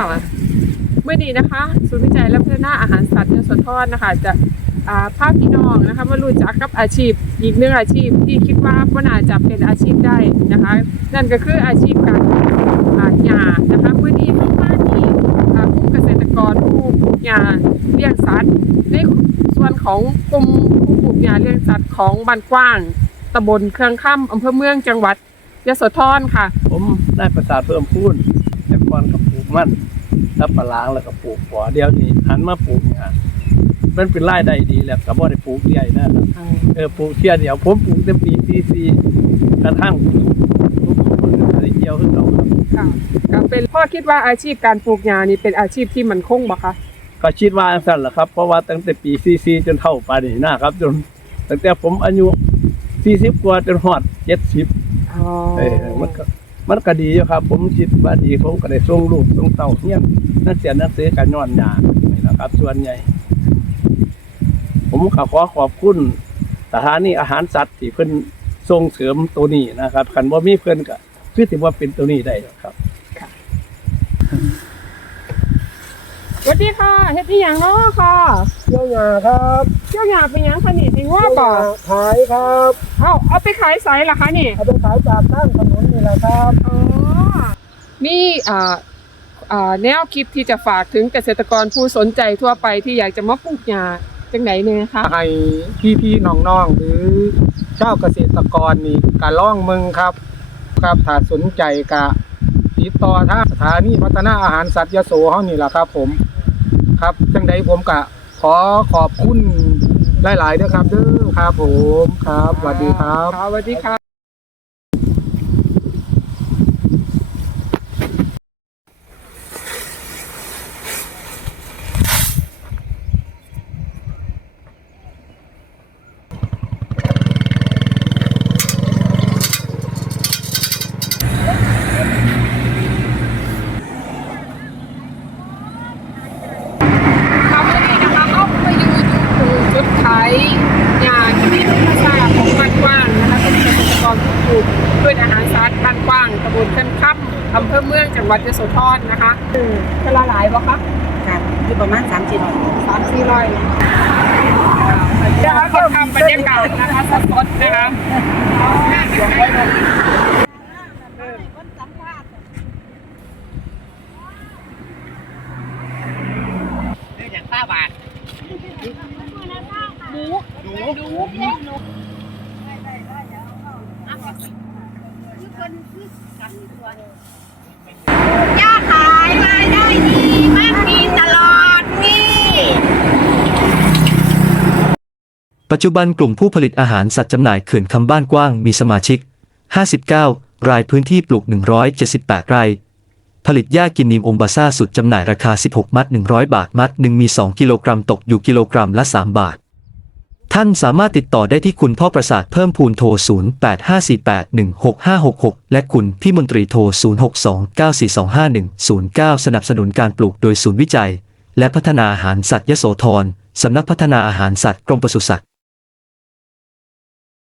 ่ะเมื่อนี้นะคะศูนย์วิจัยและพัฒนาอาหารสัตว์ยโสธรนะคะ จะภาพพี่น้องนะคะมารู้จักกับอาชีพอีกหนึ่งอาชีพที่คิดว่าก็น่าจะเป็นอาชีพได้นะคะ นั่นก็คืออาชีพการอ่าหญ้านะคะเมื่อนี้เข้ามาที่ผู้เกษตรกรผู้ปลูกหญ้าเลี้ยงสัตว์ในส่วนของกลุ่มผู้ปลูกหญ้าเลี้ยงสัตว์ของบ้านกว้างตำบลเครืองค่ำอำเภอเมืองจังหวัดยโสธรค่ะ ผมได้ประสาทเพิ่มพูนแต่ก่อนกับปลูกมั่น แล้วปลาล้างแล้วก็ปลูกหัวเดียวนี้หันมาปลูกเนี่ยมันเป็นรายได้ดีแล้วก็บ่ได้ปลูกใหญ่นะครับเออปลูกเที่ยเดียวผมปลูกเต็มปีซีซีกระทั่งทุกคนอะไรเกี่ยวขึ้นเราครับค่ะก็เป็นพ่อคิดว่าอาชีพการปลูกหญ้านี่เป็นอาชีพที่มันคงบ่คะก็คิดว่าสั่นแหละครับ เพราะว่าตั้งแต่ปีซีซีจนเท่าป่านนี้นะครับ จนตั้งแต่ผมอายุสี่สิบกว่าจนฮอดเจ็ดสิบอ๋อเออมันก็ มันก็ดีอยู่ครับ ผมคิดว่าดีผมก็ได้ส่งลูกส่งเต้าเนี่ยนักเสียนักเสียกันนอนยานี่นะครับ ส่วนใหญ่ ผมขอขอขอบคุณสถานีอาหารสัตว์ที่เพิ่นส่งเสริมตัวนี้นะครับคันว่ามีเพิ่นก็คือสิว่าเป็นตัวนี้ได้หรอกครับสวัสดีค่ะเฮ็ดอีหยังเนาะค่ะ เจ้าหญ้าครับเจ้าหญ้าเป็นหยังคะนี่สิว่าบ่ขายครับเอาเอาไปขายไสล่ะคะนี่เอาไปขายจากข้างถนนนี่แหละครับอ๋อมีอ่าอ่าแนวคิดที่จะฝากถึงเกษตรกรผู้สนใจทั่วไปที่อยากจะมาปลูกหญ้าจังไหนเนี่ยคะให้พี่ๆน้องๆหรือชาวเกษตรกรนี่กะล่องเมืองครับ ครับถ้าสนใจกะติดต่อทางสถานีพัฒนาอาหารสัตว์ยโสเฮานี่แหละครับ ผม ครับจังใดผมกะ ขอขอบคุณหลายๆด้อครับเด้อครับผมครับสวัสดีครับค่ะสวัสดีครับวันนี้นะคะเข้ามาอยู่อยู่จุดขายยาที่นี่เป็นภาษาของบ้านกว้างนะคะเป็นเกษตรกรผู้ปลูกพืชอาหารสัตว์บ้านกว้างตำบลกันค่ำ อำเภอเมืองจังหวัดยโสธรนะคะอืมจะละหลายบ่คะค่ะอยู่ประมาณ3 400สามสี่ร้อยเดี๋ยวเราทำบรรยากาศนะคะสดๆนะคะยอดขา ยรายได้ดีมากมีตลอดนี่ ปัจจุบันกลุ่มผู้ผลิตอาหารสัตว์จำหน่ายเขื่อนคำบ้านกว้างมีสมาชิก 59 รายพื้นที่ปลูก 178 ไร่ผลิตหญ้ากินนิมอมบาซ่าสุดจำหน่ายราคา 16 มัด 100 บาท มัดหนึ่งมี 2 กิโลกรัมตกอยู่กิโลกรัมละ 3 บาท ท่านสามารถติดต่อได้ที่คุณพ่อประสาทเพิ่มพูนโทร 0854816566 และคุณพี่มนตรีโทร 0629425109 สนับสนุนการปลูกโดยศูนย์วิจัย และพัฒนาอาหารสัตว์ยโสธร สำนักพัฒนาอาหารสัตว์กรมปศุสัตว์